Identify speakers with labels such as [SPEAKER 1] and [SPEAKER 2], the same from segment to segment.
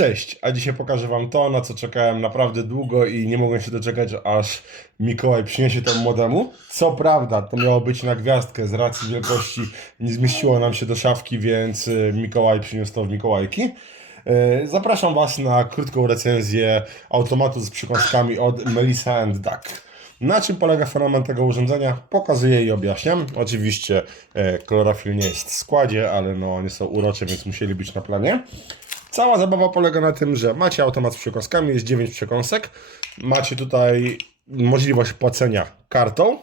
[SPEAKER 1] Cześć, a dzisiaj pokażę Wam to, na co czekałem naprawdę długo i nie mogłem się doczekać, aż Mikołaj przyniesie temu młodemu. Co prawda, to miało być na gwiazdkę z racji wielkości, nie zmieściło nam się do szafki, więc y, Mikołaj przyniósł to w Mikołajki. Y, Zapraszam Was na krótką recenzję automatu z przykąskami od Melissa and Duck. Na czym polega fenomen tego urządzenia? Pokazuję i objaśniam. Oczywiście e, chlorofil nie jest w składzie, ale no, one są urocze, więc musieli być na planie. Cała zabawa polega na tym, że macie automat z przekąskami, jest 9 przekąsek. Macie tutaj możliwość płacenia kartą,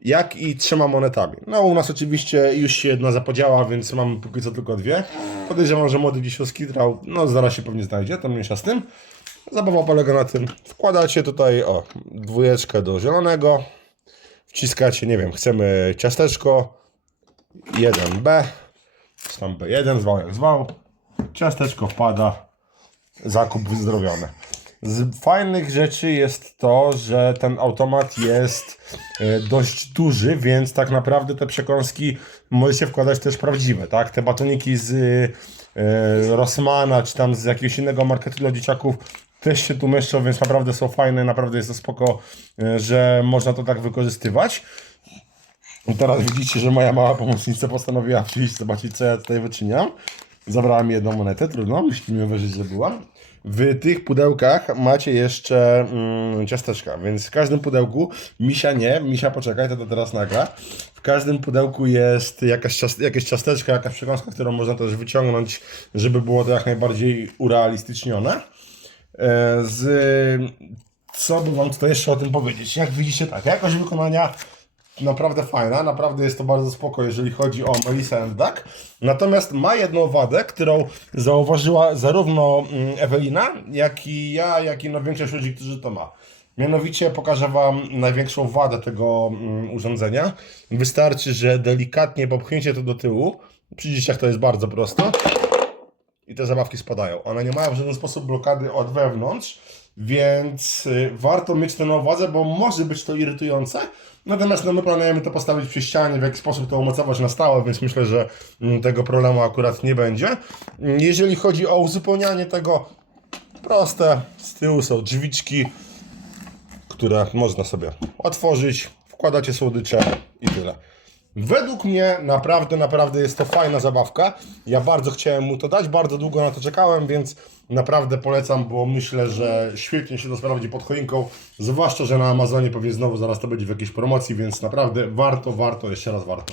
[SPEAKER 1] jak i trzema monetami. No u nas oczywiście już się jedna zapodziała, więc mamy póki co tylko dwie. Podejrzewam, że młody się skitrał, no zaraz się pewnie znajdzie, to mniejsza z tym. Zabawa polega na tym, wkładacie tutaj o dwójeczkę do zielonego, wciskacie, nie wiem, chcemy ciasteczko, 1B, czy tam B1, zwał jak zwał, ciasteczko wpada, zakup wyzdrowiony. Z fajnych rzeczy jest to, że ten automat jest e, dość duży, więc tak naprawdę te przekąski możecie wkładać też prawdziwe, tak? Te batoniki z e, Rossmana, czy tam z jakiegoś innego marketu dla dzieciaków też się tu mieszczą, więc naprawdę są fajne, naprawdę jest to spoko, e, że można to tak wykorzystywać. I teraz widzicie, że moja mała pomocnica postanowiła przyjść zobaczyć, co ja tutaj wyczyniam. Zabrała mi jedną monetę, trudno, uwierzyć, że byłam. W tych pudełkach macie jeszcze mm, ciasteczka, więc w każdym pudełku, misia nie, misia poczekaj, to, to teraz nagra. W każdym pudełku jest jakaś jakieś ciasteczka, jakaś przekąska, którą można też wyciągnąć, żeby było to jak najbardziej urealistycznione. E, Z co by wam tutaj jeszcze o tym powiedzieć? Jak widzicie, tak, jakość wykonania naprawdę fajna, naprawdę jest to bardzo spoko, jeżeli chodzi o Melissa Duck. Natomiast ma jedną wadę, którą zauważyła zarówno mm, Ewelina, jak i ja, jak i no większość ludzi, którzy to ma. Mianowicie pokażę Wam największą wadę tego mm, urządzenia. Wystarczy, że delikatnie popchniecie to do tyłu. Przy dzieciach to jest bardzo prosto i te zabawki spadają. One nie mają w żaden sposób blokady od wewnątrz, więc y, warto mieć to na uwadze, bo może być to irytujące. Natomiast no, my planujemy to postawić przy ścianie, w jakiś sposób to umocować na stałe, więc myślę, że mm, tego problemu akurat nie będzie. Jeżeli chodzi o uzupełnianie tego, proste, z tyłu są drzwiczki, które można sobie otworzyć, wkładacie słodycze i tyle. Według mnie naprawdę, naprawdę jest to fajna zabawka. Ja bardzo chciałem mu to dać, bardzo długo na to czekałem, więc naprawdę polecam, bo myślę, że świetnie się to sprawdzi pod choinką. Zwłaszcza, że na Amazonie pewnie znowu zaraz to będzie w jakiejś promocji, więc naprawdę warto, warto, jeszcze raz warto.